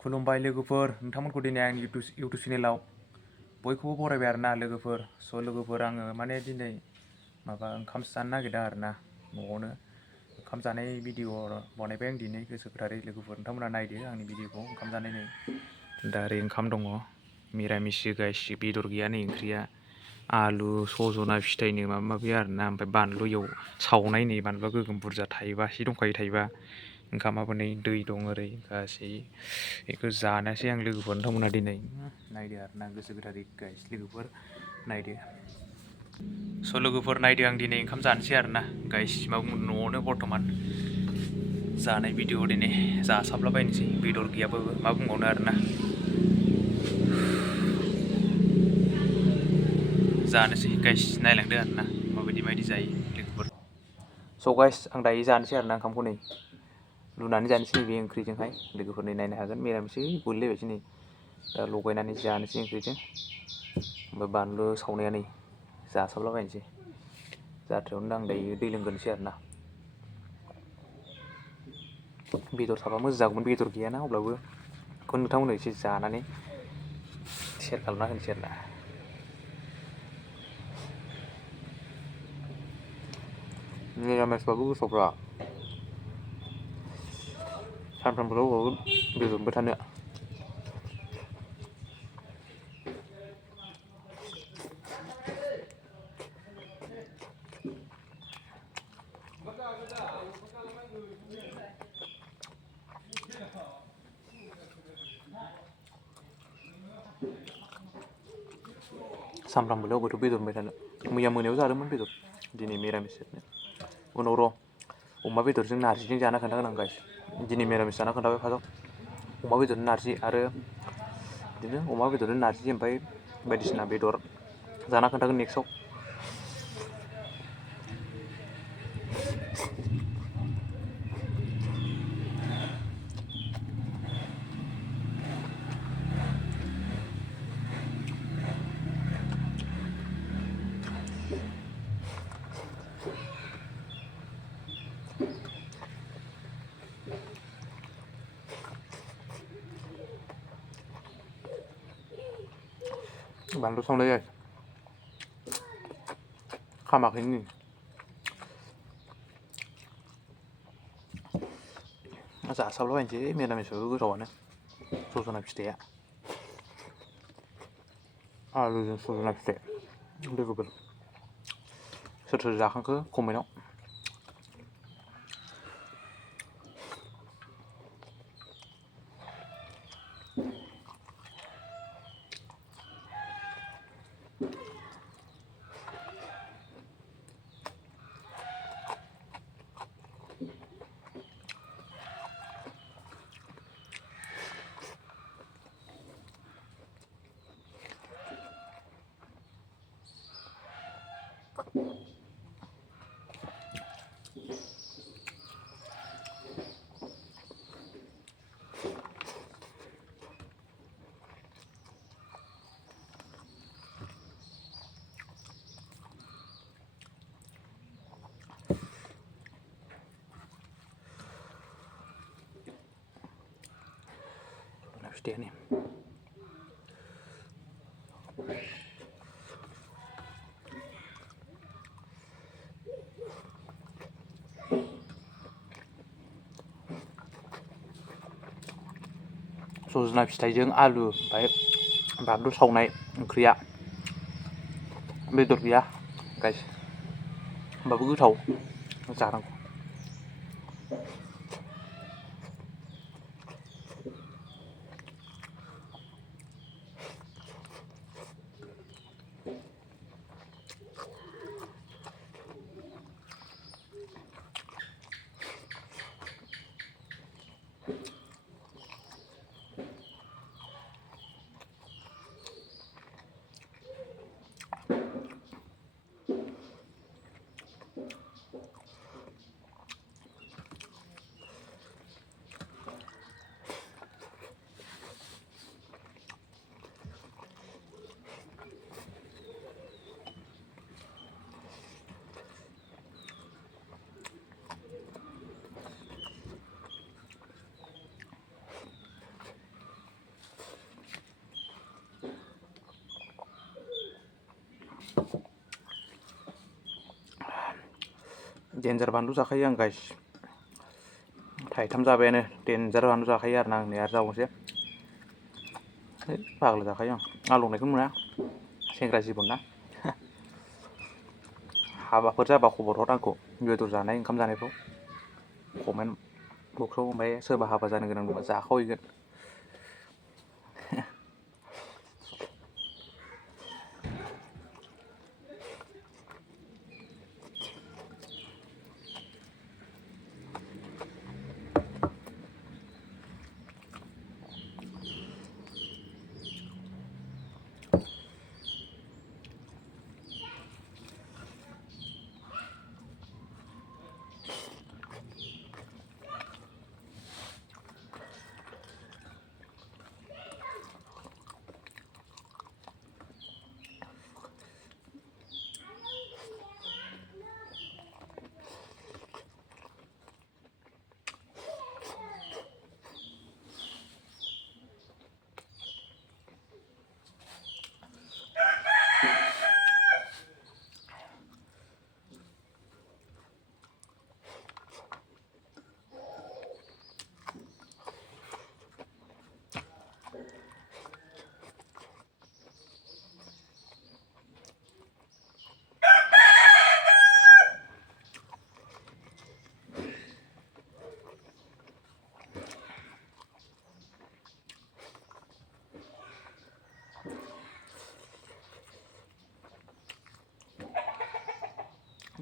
खुलुमबाय लोगोफोर, नोंथांमोनखौ दिनै आंनि इउटुब चेनेलाव बयखौबो बरायबाय आरोना लोगोफोर। लोगोफोर आङो माने दिनै ओंखाम जानो नागिरदों आरोना न'आवनो। ओंखाम जानाय भिडिअ बानायबाय आं दिनै गोसो गोथारै लोगोफोर, नोंथांमोना नायदो आंनि भिडिअखौ ओंखाम जानायनि। दा ओरै ओंखाम दङ, मिरामिस गाइस, बेदर गैया नै ओंख्रिया। आलु सजना फिथाइनो माबा माबि आरोना, ओमफ्राय बानलु सावनाय नै बानलुआ गोगोम बुरजा थाइबासे दंखायो थाइबा। ओंखामाबो नै दै दं ओरै गासै। बेखौ जानोसै आं लोगोफोर, नोंथांमोना दिनै नायदो आरोना गोसो गोथारै गाइस लोगोफोर नायदो। लोगोफोर नायदो, आं दिनै ओंखाम जानोसै आरोना गाइस। न'आवनो बर्थमान जानाय भिडिअ दिनै जासाबलाबायनोसै, बेदर गैयाबाबो मा बुंबावनो आरोना। जानोसै गाइस, नायलांदो आरोना माबायदि जायो लोगोफोर। गाइस आं दायो जानोसै आरोना ओंखामखौ नै लुनानै जानोसै बे ओंख्रिजोंहाय लोगोफोरनि नायनो हागोन। मिरामिसै गलिलायबायसै नै, दा लगायनानै जानोसै ओंख्रिजों। ओमफ्राय बानलु सावनाया नै जासाबलाबायनोसै। जाथ्रायावनो आं दायो दै लोंग्रोनोसै आरोना। बेदर थाबा मोजां जागौमोन, बेदर गैयाना, अब्लाबो बेखौ नोंथांमोननो एसे जानानै सेयार खालामना होनोसै आरोना। निरामिसबाबो गोथावब्रा, सानफ्रामबोल' बेदर मोनबाय थानो। सानफ्रामबोल' अबावथो बेदर मोनबाय थानो। मैया मोनायाव जादोंमोन बेदर, दिनै मिरामिस। उनाव र' अमा बेदरजों नारजिजों जाना खोन्थागोन आं गाइस। दिनै मिरामिस जाना खोन्थाबाय फार्स्टआव, अमा बेदरजों नारजि आरो बिदिनो अमा बेदरजों नारजि, ओमफ्राय बायदिसिना बेदर जाना खोन्थागोन नेक्स्टआव। बानलु सावनाय खामाखैनो नै। जासाबलाबायनोसै, मिरामिसबाबो गोथावानो। सजना फिथाइया, आलुजों सजना फिथाइ। लोगोफोर सोर सोर जाखांखो कमेन्टआव। फिथाइयानो सजना फिथाइजों आलु, ओमफ्राय बानलु सावनाय ओंख्रिया। बेदर गैया गाइस, होमबाबो गोथाव, जानांगौ। देन्जार बानलु जाखायो आं गाइस थाइथाम जाबायानो देन्जार बानलु जाखायो आरो ना आं नै आरो जाबावनोसै फाग्ला जाखायो आं लंनायखौनो मोना सेंग्रा जिबन ना हाबाफोर जाबा खबर हर आंखौ बेदर जानाय ओंखाम जानायफ्राव कमेन्ट बक्सआव ओमफ्राय सोरबा हाबा जानो गोनां दंबा जाखावहैगोन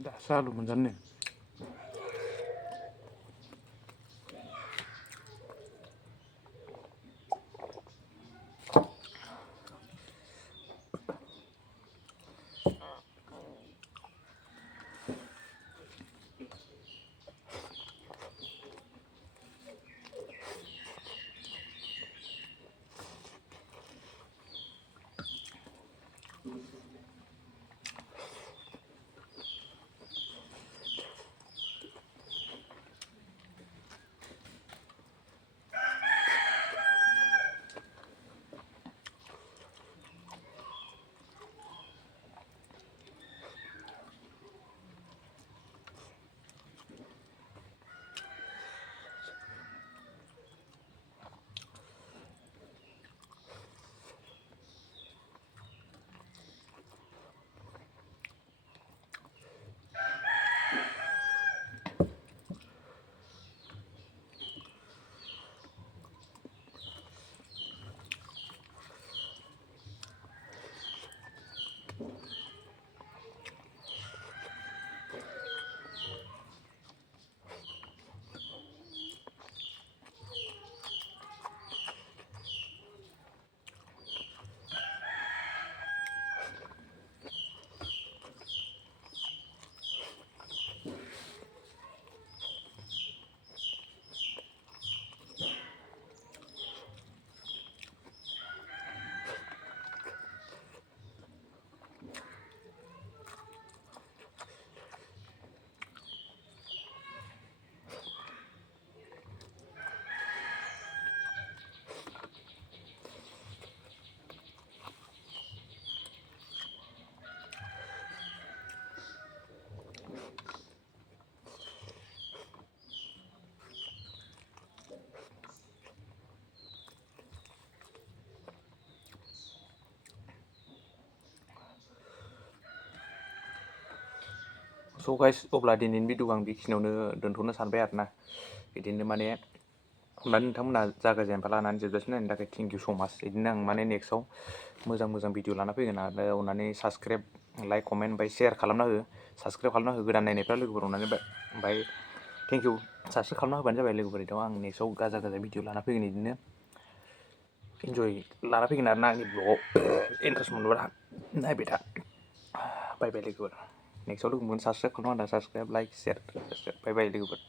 दासो आलु मोनजानो नै स' गाइस अब्ला दिनैनि भिडिअ'खौ आं बेखिनियावनो दोनथ'नो सानबाय आरो ना बिदिनो माने होमबा नोंथांमोना जागायजेननिफ्राय लानानै जोबजासिम नायनो थाखाय थेंक इउ स' माच बिदिनो आं माने नेक्स्टआव मोजां भिडिअ लाना फैगोन आरो अननानै साबसक्राइब लाइक कमेन्ट ओमफ्राय शेयार खालामना हो साबसक्राइब खालामना हो गोदान नायनायफ्रा लोगोफोर अननानै ओमफ्राय थेंक इउ साबसक्राइब खालामना होबानो जाबाय लोगोफोरनिथ' आं नेक्स्टआव गाजा भिडिअ लाना फैगोन बिदिनो इन्जय लाना फैगोन आरो ना आंनि ब्लगआव इन्टारेस्ट मोनोब्ला नायबाय था बाय बाय लोगोफोर नेक्स्टआव लोगो मोनगोन साबसक्राइब खालामना साबसक्राइब लाइक शेयार बाय बाय लोगोफोर